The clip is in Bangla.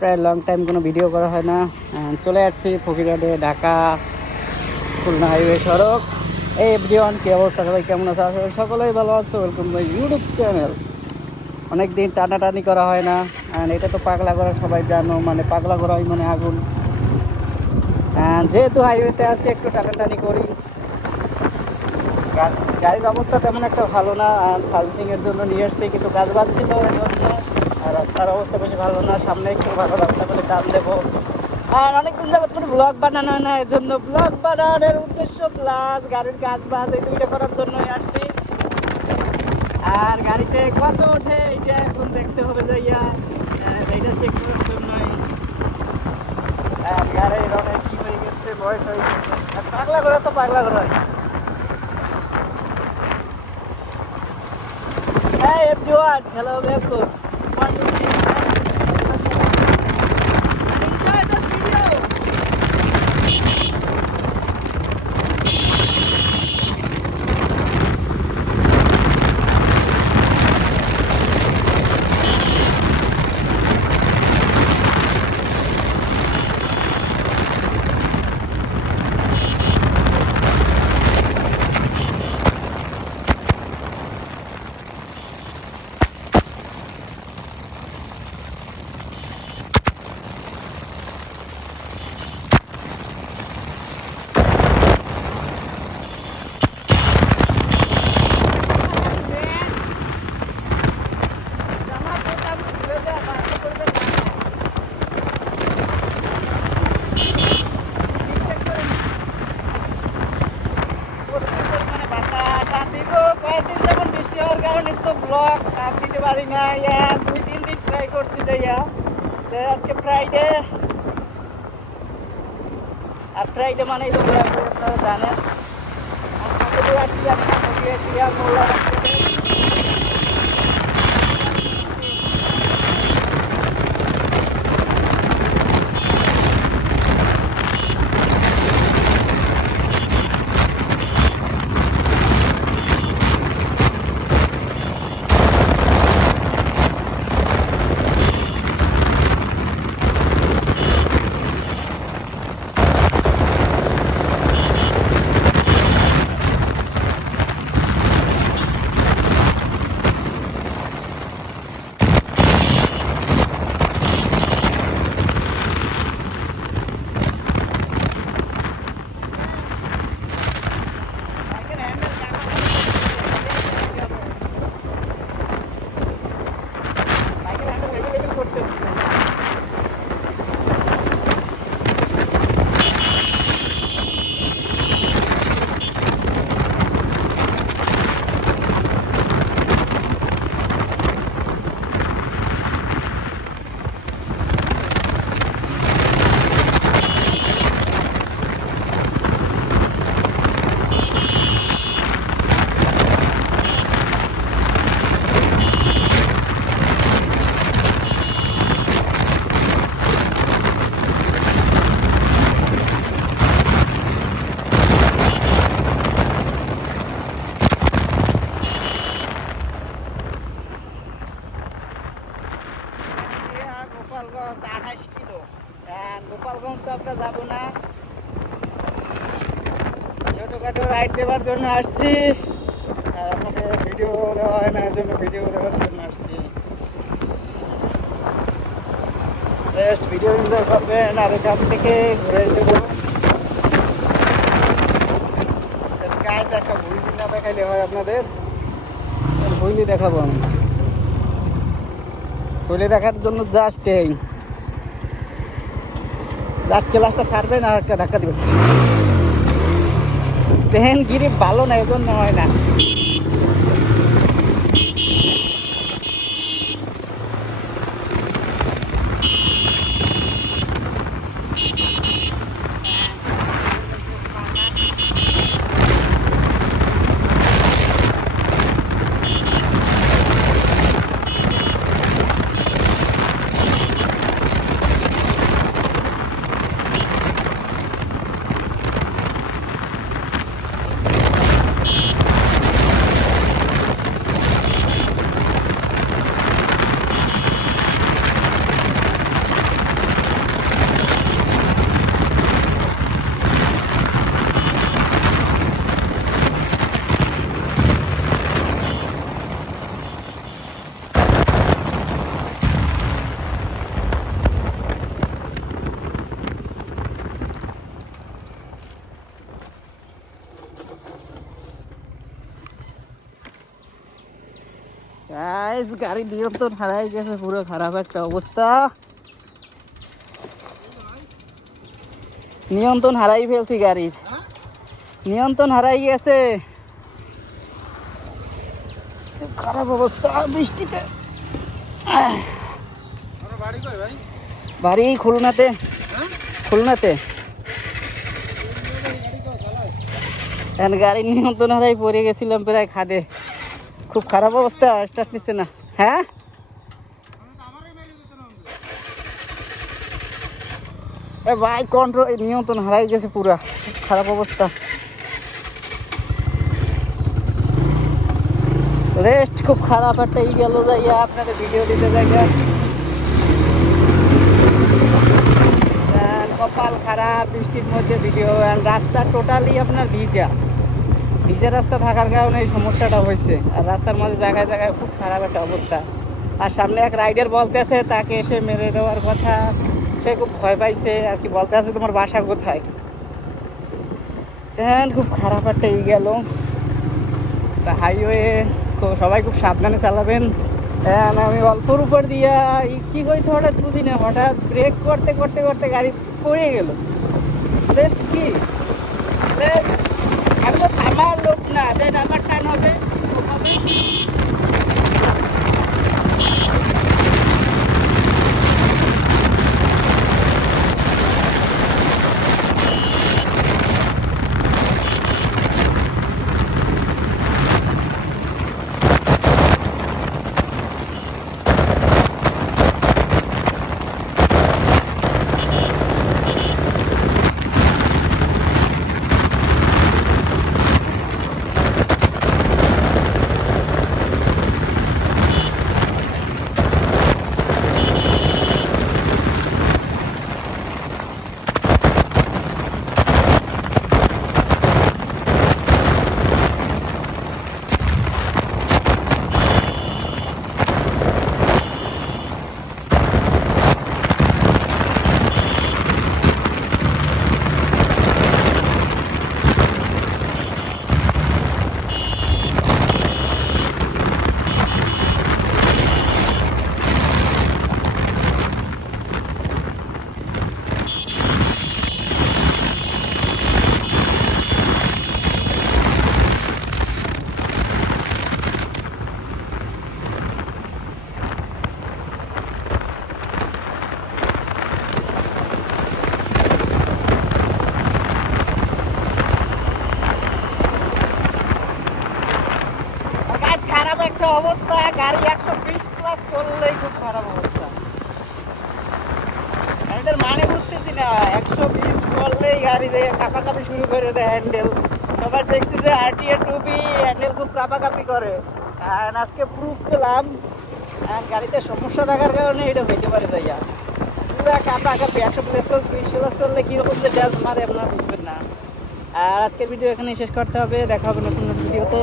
প্রায় লং টাইম কোনো ভিডিও করা হয় না। চলে আসছি ফকিরহাটে, ঢাকা, খুলনা হাইওয়ে সড়ক। এই এভরিওয়ান কী অবস্থা? সবাই কেমন আছে? আসলে সকলেই ভালো আছে। ওয়েলকাম মাই ইউটিউব চ্যানেল অনেক দিন টানাটানি করা হয় না। আর এটা তো পাগলা করা সবাই জানো। মানে পাগলা করা হয় মানে আগুন। যেহেতু হাইওয়েতে আছে, একটু টানাটানি করি। গাড়ির অবস্থা তেমন একটা ভালো না। আর সার্ভিসিং এর জন্য নিয়ে এসছি, কিছু কাজ বাজ ছিল রাস্তার অবস্থা বেশি ভালো না সামনে একটু ভালো রাস্তা করে টান দেবো। আর অনেকদিন যাবত কোনো ব্লগ বানানো হয় না এর জন্য ব্লগ বানানোর উদ্দেশ্য প্লাস গাড়ির কাজ বাজ এই দুইটা করার জন্যই আসছি। আর গাড়িতে কত ওঠে এটা এখন দেখতে হবে যাইয়া এইটা চেক করার জন্যই। আর গাড়ির অনেক কি হয়ে গেছে বয়স হয়ে গেছে। আর পাগলা করে তো পাগলা করে Hey everyone, hello, welcome. Friday আর ফ্রাইডে মানেই তো আপনারা জানেন। আসছি আমরা গোপালগঞ্জ আঠাশ কিলো। গোপালগঞ্জ তো আমরা যাব না। ছোটোখাটো রাইড দেওয়ার জন্য আসছি। আর আপনাদের ভিডিও দেওয়া হয় না জন্য ভিডিও দেওয়ার জন্য আসছি। জাস্ট ভিডিও এনজয় করবেন, আর এখান থেকে ঘুরে দেবো গাছ একটা ভুইলি না দেখাইলে হয় আপনাদের। ভুইলি দেখাবো আমি। খুলে দেখার জন্য জাস্ট এই জাস্ট ক্লাসটা ছাড়বেন আর একটা ধাক্কা দিবেন। পেন গিরি ভালো না এজন্য হয় না। গাড়ি নিয়ন্ত্রণ হারাই গেছে, পুরো খারাপ একটা অবস্থা। নিয়ন্ত্রণ হারাই ফেলছি গাড়ির। নিয়ন্ত্রণ হারাই গেছে। খারাপ অবস্থা, বৃষ্টিতে। বাড়ি খুলনাতে। খুলনাতে। গাড়ির নিয়ন্ত্রণ হারাই পড়ে গেছিলাম প্রায় খাদে। খুব খারাপ অবস্থা, স্টার্ট নিচ্ছে না। হ্যাঁ? এ ভাই কন্ট্রোল নিয়ন্ত্রণ হারাই গেছে পুরা। খারাপ অবস্থা। রেস্ট খুব খারাপ একটা ই গেল যাইয়া আপনাদের ভিডিও দিতে জায়গা কপাল খারাপ, বৃষ্টির মধ্যে ভিডিও রাস্তা টোটালি আপনার ভিজা। ভিজা রাস্তা থাকার কারণে এই সমস্যাটা হয়েছে। আর রাস্তার মধ্যে জায়গায় জায়গায় খুব খারাপ একটা অবস্থা। আর সামনে এক রাইডার বলতেছে, তাকে এসে মেরে দেওয়ার কথা। সে খুব ভয় পাইছে, আর কি বলতে আছে, তোমার বাসা কোথায়? হ্যাঁ খুব খারাপ একটা ই গেল। হাইওয়ে সবাই খুব সাবধানে চালাবেন। হ্যাঁ আমি অল্পর উপর দিয়া কি হয়েছে হঠাৎ বুঝি না হঠাৎ ব্রেক করতে করতে করতে গাড়ি পড়ে গেল। একটা অবস্থা, গাড়ি একশো বিশ প্লাস করলেই খুব খারাপ অবস্থা। গাড়িটার মানে বুঝতেছি না, একশো বিশ করলেই গাড়ি দিয়ে কাঁপাকাপি শুরু করে দেয় হ্যান্ডেল সবার দেখছি যে আরটিএ টুবি হ্যান্ডেল খুব কাঁপাকাপি করে। আর আজকে প্রুফ পেলাম, আর গাড়িতে সমস্যা থাকার কারণে এটা হইতে পারে যাইয়া পুরো কাঁপাকাপি, একশো প্লেস করলে, বিশ প্লাস করলে কীরকম যে ড্যান্স মারে আপনারা বুঝবেন না। আর আজকের ভিডিও এখানে শেষ করতে হবে, দেখা হবে নতুন নতুন ভিডিওতে